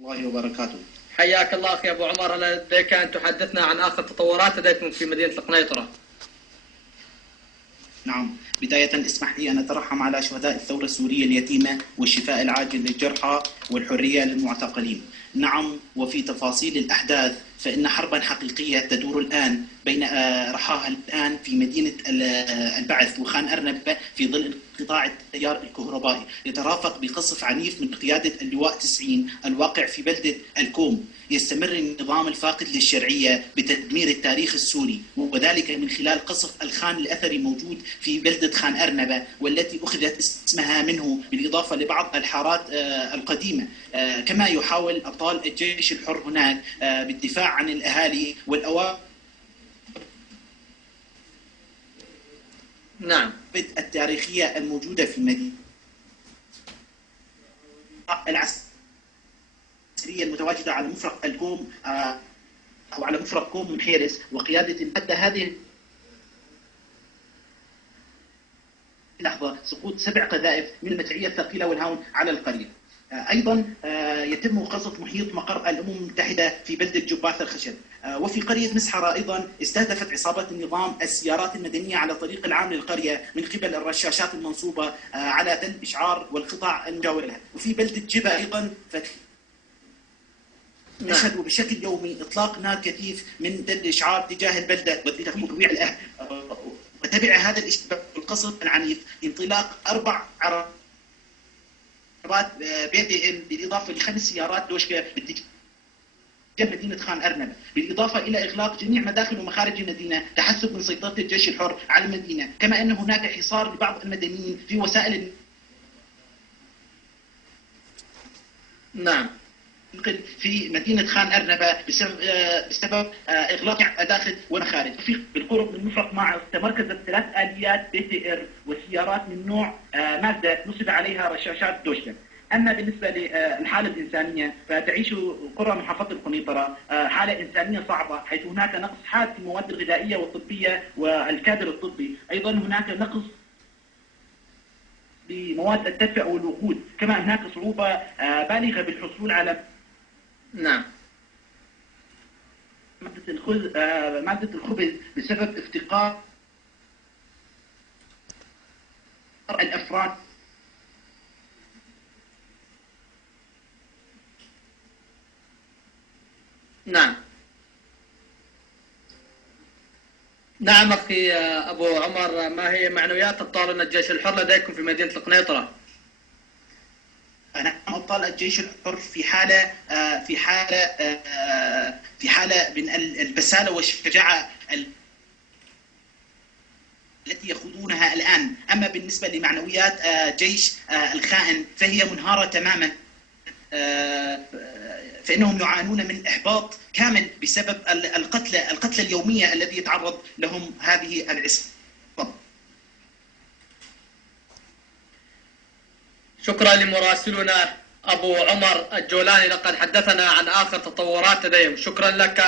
الله وبركاته. حياك الله أخي أبو عمر، لديك أن تحدثنا عن آخر تطورات لديكم في مدينة القنيطرة. نعم، بداية اسمح لي أن أترحم على شهداء الثورة السورية اليتيمة والشفاء العاجل للجرحى والحرية للمعتقلين. نعم، وفي تفاصيل الأحداث فإن حربا حقيقية تدور الآن بين رحاها الآن في مدينة البعث وخان أرنب في ظل انقطاع التيار الكهربائي، يترافق بقصف عنيف من قيادة اللواء 90 الواقع في بلدة الكوم. يستمر النظام الفاقد للشرعية بتدمير التاريخ السوري، وذلك من خلال قصف الخان الأثري موجود في بلدة خان أرنبة والتي أخذت اسمها منه، بالإضافة لبعض الحارات القديمة. كما يحاول أبطال الجيش الحر هناك بالدفاع عن الأهالي والأوامر نعم التاريخية الموجودة في المدينة العسكرية المتواجدة على مفرق الكوم أو على مفرق كوم من حيرس، وقيادة حتى هذه اللحظة سقوط 7 قذائف من المدفعية الثقيلة والهاون على القرية. أيضا يتم قصف محيط مقر الأمم المتحدة في بلدة جباث الخشب. وفي قرية مسحرة أيضا استهدفت عصابات النظام السيارات المدنية على طريق العام للقرية من قبل الرشاشات المنصوبة على تل إشعار والقطع المجاورة لها. وفي بلدة جبا أيضا نشهد بشكل يومي إطلاق نار كثيف من تل إشعار تجاه البلدة وترويع الأهل. وتبع هذا الاشتباك والقصف العنيف انطلاق 4 عربات BTM بالإضافة ل5 سيارات دوشكا باتجاه مدينة خان أرنبة، بالإضافة إلى إغلاق جميع مداخل ومخارج المدينة تحسب من سيطرة الجيش الحر على المدينة، كما أن هناك حصار لبعض المدنيين في وسائل نعم في مدينة خان أرنبة بسبب إغلاق مداخل ومخارج. في بالقرب من مفرق معص تمركزت 3 آليات BTR وسيارات من نوع مازدا نصب عليها رشاشات دوشكا. أما بالنسبة للحالة الإنسانية فتعيش قرى محافظة القنيطرة حالة إنسانية صعبة، حيث هناك نقص حاد في المواد الغذائية والطبية والكادر الطبي. أيضا هناك نقص بمواد التدفئة والوقود، كما هناك صعوبة بالغة بالحصول على نعم مادة الخبز بسبب افتقار الأفراد. نعم نعم أخي أبو عمر، ما هي معنويات أبطال الجيش الحر لديكم في مدينة القنيطرة؟ نعم، أبطال الجيش الحر في حالة من البسالة والشجاعة التي يخوضونها الآن. أما بالنسبة لمعنويات جيش الخائن فهي منهارة تماما، فإنهم يعانون من إحباط كامل بسبب القتلى اليومية الذي يتعرض لهم هذه العصابة. شكرا لمراسلنا أبو عمر الجولاني، لقد حدثنا عن آخر تطورات لديهم. شكرا لك.